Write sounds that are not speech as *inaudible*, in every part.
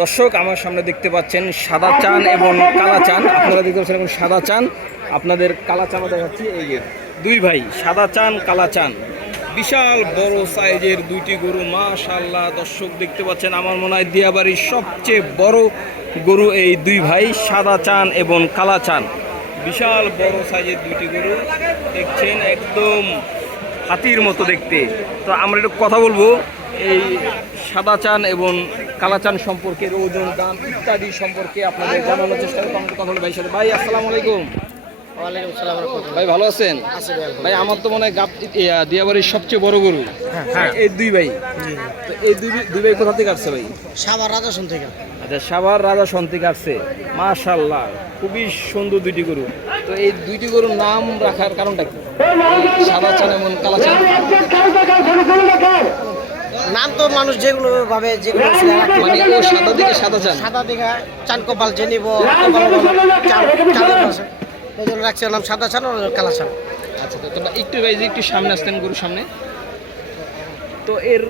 দর্শক, আমার সামনে দেখতে পাচ্ছেন সাদা চান এবং কালা চান। আপনারা দেখতে পাচ্ছেন এখন সাদা চান। আপনাদের কালা চানও দেখাচ্ছি, এই যে দুই ভাই, সাদা চান, কালা চান। বিশাল বড় সাইজের দুইটি গরু মাশাল্লাহ দর্শক, দেখতে পাচ্ছেন আমার মনে হয় দিয়াবাড়ির সবচেয়ে বড় গরু এই দুই ভাই, সাদা চান এবং কালা চান। বিশাল বড় সাইজের দুইটি গরু, দেখছেন একদম হাতির মতো দেখতে। তো আমরা একটু কথা বলব। এই সাদা চান এবং কালা চান সম্পর্কে ওজন দাম ইত্যাদি সম্পর্কে আপনাদের জানানোর চেষ্টা করব আমাদের কথা বলে ভাই সাথে। ভাই আসসালামু আলাইকুম। ভাই ভালো আছেন? ভাই ভাই আমার তো মনে হয় দিয়াবাড়ির সবচেয়ে বড় গরু। হ্যাঁ এই দুই ভাই। তো এই দুই দুই ভাই কোথা থেকে আসছে ভাই? সাবার রাজা শুন থেকে। আচ্ছা সাভার রাজা সন্তিক আসছে। মাশাল্লাহ খুবই সুন্দর দুইটি গরু। তো এই দুইটি গরুর নাম রাখার কারণটা কি? সাদা চান এবং কালা চান নাম তো মানুষ যেগুলো ভাবে যেগুলো মানে ও সাদা দিকে সাদা চান। সাদা দিঘা চান কপাল যে নিব এই জন্য রাখছে নাম সাদা চান আর কালা চান। আচ্ছা তো একটু ভাই একটু সামনে আসতেন গরুর সামনে। তো এর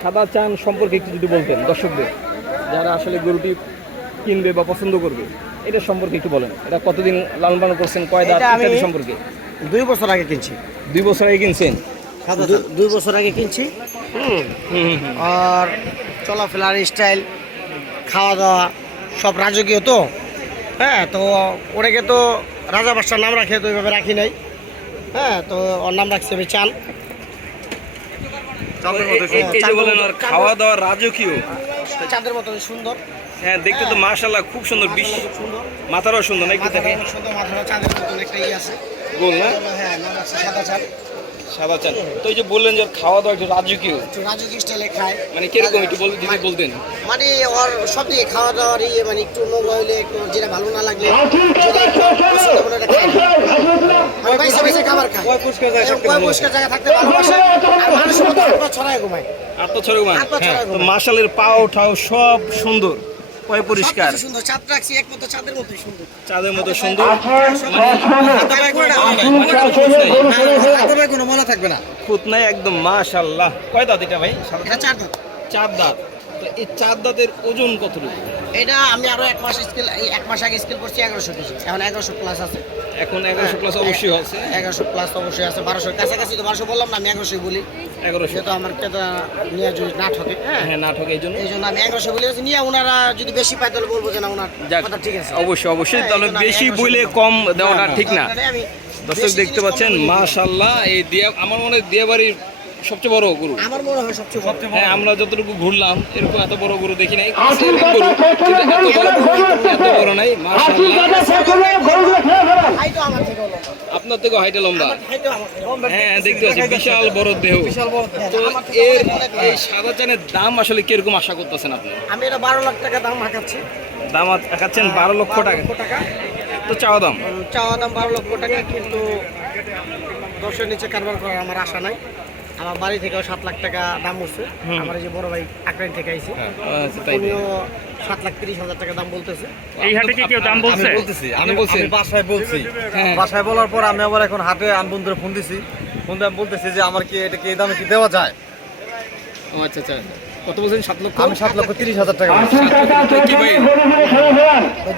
সাদা চান সম্পর্কে একটু যদি বলতেন দর্শকদের যারা আসলে গরুটি কিনবে বা পছন্দ করবে এটা সম্পর্কে একটু বলেন। এটা কতদিন লালন পালন করছেন কয় দাঁত সম্পর্কে? দুই বছর আগে কিনছি। দুই বছর আগে কিনছেন? দুই বছর আগে কিনছি। আর চলাফেরার স্টাইল খাওয়া দাওয়া সব রাজকীয় তো। হ্যাঁ তো ওটাকে তো রাজা বাদশার নাম রাখে তো ওইভাবে রাখি নাই। হ্যাঁ তো ওর নাম রাখছি আমি আর খাওয়া দাওয়া রাজকীয় চাঁদের মতো সুন্দর। হ্যাঁ দেখতে তো মাশাল্লাহ খুব সুন্দর বিশ সুন্দর। মাথারও সুন্দর না একটু দেখে সুন্দর মাথাটা চাঁদের মতন একটা ইয়ে আছে। গোল না হ্যাঁ নাম আছে সাদা চাঁদ। সাদা চান। তো এই যে বললেন যে খাওয়া দাওয়া একটু রাজকীয়। একটু রাজকীয় স্টাইলে খায়। মানে কীরকম একটু বল যদি বলতেন। মানে ওর সব দিকে খাওয়া দাওয়ার ইয়ে মানে একটু নোংরা হইলে একটু যেটা ভালো না লাগলে। মানে বাইসে খাবার খায়। কয় পরিষ্কার জায়গায় থাকতে কয় ভালোবাসে? জায়গা থাকতে ভালোবাসে আর মানুষের মতো পা ছড়ায় ঘুমায়। মান ঘুমায়। মাশালের পাও ঠাও সব সুন্দর। পয় পরিষ্কার? সুন্দর চাঁদ রাখছি একমাত্র চাঁদের মতোই সুন্দর। চাঁদের মতো সুন্দর? কোনো মনে থাকবে না। খুঁত নাই একদম মাশাল্লাহ কয় দাঁত এটা ভাই? চার দাঁত। চার দাঁত। তো এই চার দাঁতের ওজন কতটুকু? এটা আমি আরও এক মাস স্কেল এক মাস আগে স্কেল করছি এগারোশো কেজি। এখন এগারোশো প্লাস আছে। এখন এগারোশো প্লাস অবশ্যই আছে। এগারোশো প্লাস অবশ্যই আছে। বারোশো কাছাকাছি তো বারোশো বললাম না আমি এগারোশোই বলি। এগারোশো। যেহেতু আমার ক্রেতা নিয়ে যদি না ঠকে হ্যাঁ। হ্যাঁ নাটক এই জন্য এই জন্য আমি এগারোশো বলে। নিয়ে ওনারা যদি বেশি পায় তাহলে বলব যে না ওনার কথা ঠিক আছে। অবশ্যই অবশ্যই। হ্যাঁ, তাহলে বেশি 1100 বইলে কম দেওয়াটা ঠিক না। দর্শক দেখতে পাচ্ছেন বলি। মাশাল্লাহ এই দিয়া আমার মনে হয় দিয়াবাড়ির সবচেয়ে বড় গরু। আমার মনে হয় সবচেয়ে বড়। হ্যাঁ আমরা যতটুকু ঘুরলাম এরকম এত বড় গরু দেখি নাই। এত বড় আপনার থেকে হাইটে লম্বা। লম্বা। হ্যাঁ দেখতে পাচ্ছি বিশাল বড় দেহ। তো এর এই সাদা চানের দাম আসলে কীরকম আশা করতেছেন আপনি? আমি এটা বারো লাখ টাকা দাম হাঁকাচ্ছি। দাম দেখাচ্ছেন বারো লক্ষ টাকা। তো চাওয়া দাম? চাওয়া দাম বারো লক্ষ টাকা কিন্তু দশের নিচে কারবার করার আমার আশা নাই। আমার বাড়ি থেকেও সাত লাখ টাকা দাম উঠছে আমার এই যে বড় ভাই আকরাইন থেকে আইছে। আচ্ছা, উনিও সাত লাখ তিরিশ হাজার টাকা দাম বলতেছে। এই হাটে কি কেউ দাম বলছে? আমি বলতেছি আমি আপনি বাসায় বলছি। হ্যাঁ। বাসায় বলার পর আমি আবার এখন হাটে আমি বন্ধুরে ফোন দিছি। ফোন দিয়ে আমি বলতেছি যে আমার কি এটা কি এই দামে কি দেওয়া যায়? ও, আচ্ছা আচ্ছা। কত বলছেন? সাত লক্ষ? আমি সাত লক্ষ তিরিশ হাজার টাকা বলছি। কি ভাই।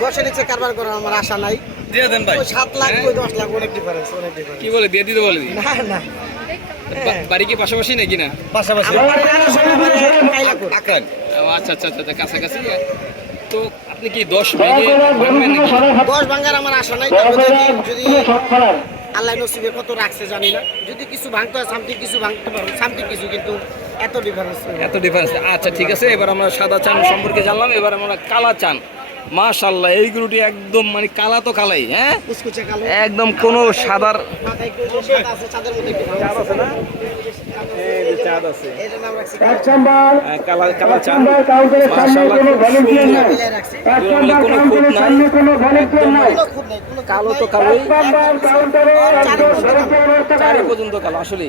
দশের নিচে কারবার করার আমার আশা নাই। দিয়ে দেন ভাই। সাত লাখ ওই দশ লাখ অনেক ডিফারেন্স অনেক ডিফারেন্স কি বলে? দিয়ে দিতে বলে না না। বাড়ি কি পাশাপাশি নাকি না? পাশাপাশি। আচ্ছা আচ্ছা আচ্ছা আচ্ছা, কাছাকাছি। তো আপনি কি দশ ভেঙে দশ ভাঙ্গার আমার আশা নাই যদি আল্লাহ নসিবে কত রাখছে জানি না। যদি কিছু ভাঙতে হয় সামথিং কিছু ভাঙতে পারব সামথিং কিছু কিন্তু এত ডিফারেন্স এত ডিফারেন্স আচ্ছা ঠিক আছে এবার আমরা সাদা চান সম্পর্কে জানলাম এবার আমরা কালা চান। মাশাল্লাহ এই গরুটি একদম মানে কালা তো কালাই হ্যাঁ? একদম কোনো সাদার কালা। তো কালোই। চারি পর্যন্ত কালো। আসলে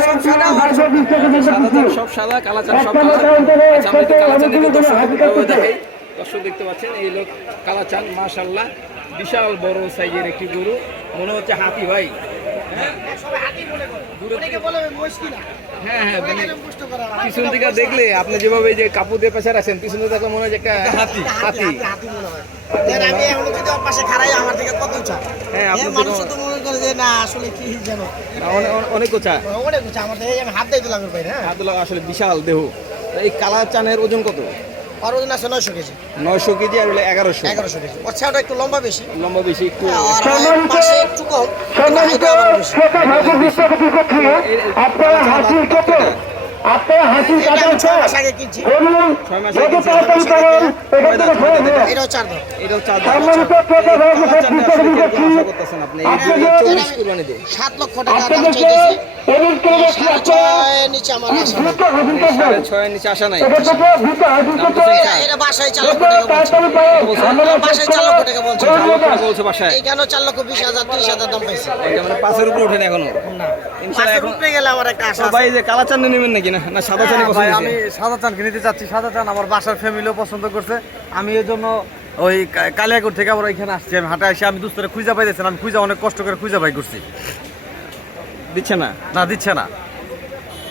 সব সাদা আর সব সাদা চান সব সাদা কালা চান সব কালা। একটু কালা চান একটু দেখাই দর্শক দেখতে পাচ্ছেন এই লোক কালা চান মাশাল্লাহ বিশাল বড় সাইজের একটি গরু। মনে হচ্ছে হাতি ভাই। হ্যাঁ হ্যাঁ মানে। পিছন থেকে দেখলে আপনি যেভাবে যে কাপড় দিয়ে পেশা রাখছেন পিছনে দেখলে মনে হয় একটা হাতি। হাতি। হয়। থেকে থেকে অনেক- অনেক- উঁচা উঁচা থেকে হাত দিয়ে আসলে বিশাল দেহ। এই কালা চানের ওজন কত? আর ওজন আছে নয়শো কেজি। নয়শো কেজি আর হলো এগারোশো। এগারোশো কেজি। ওর একটু লম্বা বেশি। লম্বা বেশি একটু আর পাশে একটু কম কিন্তু হাইটও আবার বেশি এই- এই কালা চান বাদ- বাদ কেটে। এটা আমি ছয় মাস আগে কিনছি ছয় মাস আগে কিনছেন, ছয় মাস আগে কিনে কয় দাঁত, কয় দাঁত এটা? এটাও চার দাম এটাও চার দাঁত। এই কালা চানটা আসলে কীরকম আশা করতেছেন আপনি? এই যে চল্লিশ কুরবানি দিয়ে। সাত লক্ষ টাকা দাম চাইতেছি সাড়ে ছয় নিচে আমার আশা নেই। সাড়ে ছয়ের নিচে আসা নাই। দাম তো চাই এটা- চার। এটা বাসায় চার লক্ষ টাকা বলছে আমার বাসায় চার লক্ষ টাকা বলছে চার লক্ষ টাকা বলছে বাসায়। এইখানেও চার লক্ষ বিশ হাজার ত্রিশ হাজার দাম পাইছে মানে পাঁচের উপরে ওঠেনি এখনও। গেলে আমার একটা আশা ভাই যে কালা নেবেন নাকি না সাদা চানই হ্যাঁ, ভাই আমি সাদা চান কিনতে চাচ্ছি। সাদা চান আমার বাসার ফ্যামিলিও পছন্দ করছে। আমি এই জন্য ওই কা- থেকে আবার এখানে আসছি। আমি হাটে এসে আমি দুস্তরে খুঁজে পাইতেছেন আমি খুঁজে অনেক কষ্ট করে খুঁজে পাই করছি। দিচ্ছে না? না দিচ্ছে না।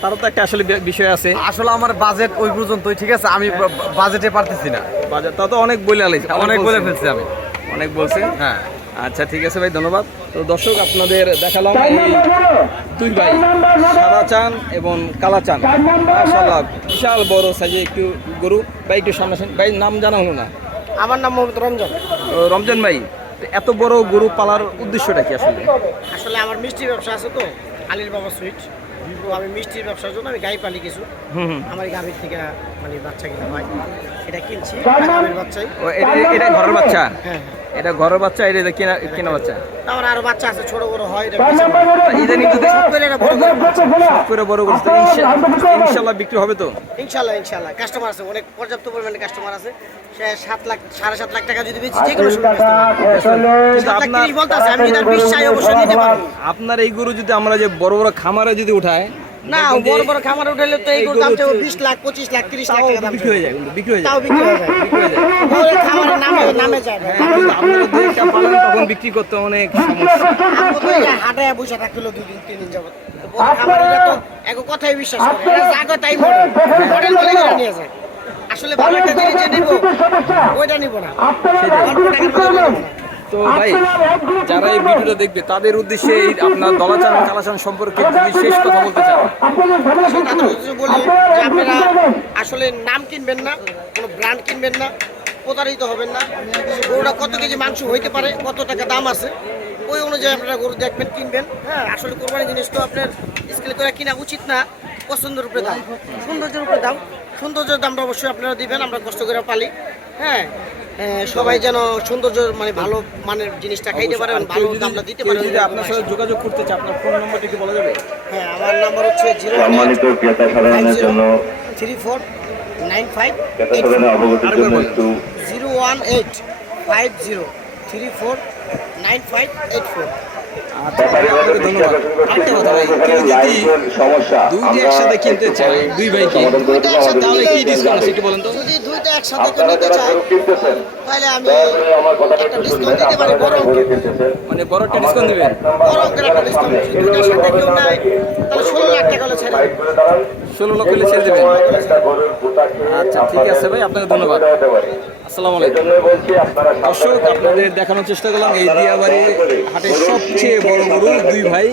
তারও তো একটা আসলে বিষয় আছে। আসলে আমার বাজেট ওই পর্যন্তই ঠিক আছে? আমি বাজেটে পারতেছি না। বাজার তা তো অনেক বলে অনেক বলে ফেলছি আমি। অনেক বলছে? হ্যাঁ। আচ্ছা ঠিক আছে ভাই ধন্যবাদ। তো দর্শক আপনাদের দেখালাম দুই ভাই সাদা চান এবং কালা চান। বিশাল বড় সাইজে একটু গরু। ভাই একটু সামনে ভাই নাম জানা হলো না? আমার নাম মোহাম্মদ রমজান। রমজান ভাই এত বড় গরু পালার উদ্দেশ্যটা কি আসলে? আসলে আমার মিষ্টি ব্যবসা আছে তো আলির বাবা সুইট। তো আমি মিষ্টির ব্যবসার জন্য আমি গাই পালি কিছু। হুম হুম। আমার গাভীর থেকে মানে বাচ্চা কিনা হয় এটা কিনছি। বাচ্চাই। এটা ঘরের বাচ্চা? হ্যাঁ হ্যাঁ। এটা ঘরের বাচ্চা এটা কেনা কেনা বাচ্চা? আমার আরও বাচ্চা আছে ছোট বড় হয় এটা বেচা। তা ইদানিং তো সব করে এটা বড় করে বড় করছে ইনশাল্লাহ বিক্রি হবে তো? কাস্টমার আছে অনেক পর্যাপ্ত পরিমাণে কাস্টমার আছে। সে লাখ সাড়ে সাত লাখ টাকা যদি যে কোনো সময় আপনার আমি চাই অবশ্যই নিতে পারব। আপনার এই গরু যদি আমরা যে বড় বড় খামারে যদি উঠায় না বড় বড় খামার উঠাইলে তো এই এইগুলো দাম চাইব বিশ লাখ পঁচিশ লাখ তিরিশ লাখ টাকা দাম বিক্রি হয়ে যায় কিন্তু বিক্রি হয়ে যায়। তাও বিক্রি হয়ে যায় হয়ে *laughs* খামারের নামে নামে যায়। হ্যাঁ, আপনারা দুইটা পালন তখন বিক্রি করতে অনেক সমস্যা। হাটে বসে থাকল দুই দিন তিন দিন যাবত তো খামারিরা তো এক কথাই বিশ্বাস করে কয় তাই মডেল মডেল বলে নিয়ে যায়। আসলে ভালো একটা জিনিস যে নিবো ওইটা নিবো না। অল্প টাকার নিবো না। তো ভাই যারা এই ভিডিওটা দেখবে তাদের উদ্দেশ্যে এই আপনার দলাচান কালাচান সম্পর্কে যদি শেষ কথা বলতে চান। আসলে বলি যে আপনারা আসলে নাম কিনবেন না কোনো ব্র্যান্ড কিনবেন না প্রতারিত হবেন না। গরুটা কত কেজি মাংস হইতে পারে কত টাকা দাম আছে ওই অনুযায়ী আপনারা গরু দেখবেন কিনবেন। হ্যাঁ আসলে কোরবানি জিনিস তো আপনার স্কেল করে কিনা উচিত না পছন্দের উপরে দাম। সৌন্দর্যের উপরে দাম। সৌন্দর্যের দামটা অবশ্যই আপনারা দিবেন আমরা কষ্ট করে পালি। হ্যাঁ, সবাই যেন সৌন্দর্য মানে ভালো মানের জিনিসটা খাইতে পারেন ভালো আমরা দামটা দিতে পারেন। যদি আপনার সাথে যোগাযোগ করতে চান আপনার ফোন নাম্বারটা কি বলা যাবে? হ্যাঁ আমার নাম্বার হচ্ছে জিরো সম্মানিত ক্রেতা সাধারণের জন্য থ্রি ফোর নাইন ফাইভ ক্রেতা সাধারণের অবগতির জন্য একটু zero one eight five zero three four nine five eight four আচ্ছা দুইটা একসাথে কিনতে চায় দুই তাহলে কি ডিসকাউন্ট আছে একটু বলেন তো? যদি দুইটা একসাথে তাহলে আমি একটা ডিসকাউন্ট দিতে পারি। বড় মানে বড় একটা ডিসকাউন্ট দিবেন। বড় একটা ডিসকাউন্ট যদি সাথে কেউ নেয় তাহলে ষোলো লাখ টাকা হলে ছেড়ে ষোলো লক্ষ হলে ছেড়ে দেবেন। আচ্ছা ঠিক আছে ভাই আপনাকে ধন্যবাদ। আসসালামু আলাইকুম। দর্শক আপনাদের দেখানোর চেষ্টা করলাম এই দিয়াবাড়ি হাটের সবচেয়ে বড় গরু দুই ভাই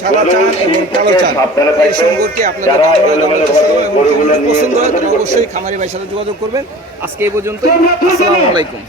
সাদা চান এবং কালো চান। এই সম্পর্কে আপনাদের পছন্দ হয় তাহলে অবশ্যই খামারি ভাইয়ের সাথে যোগাযোগ করবেন। আজকে এই পর্যন্ত আসসালামু আলাইকুম।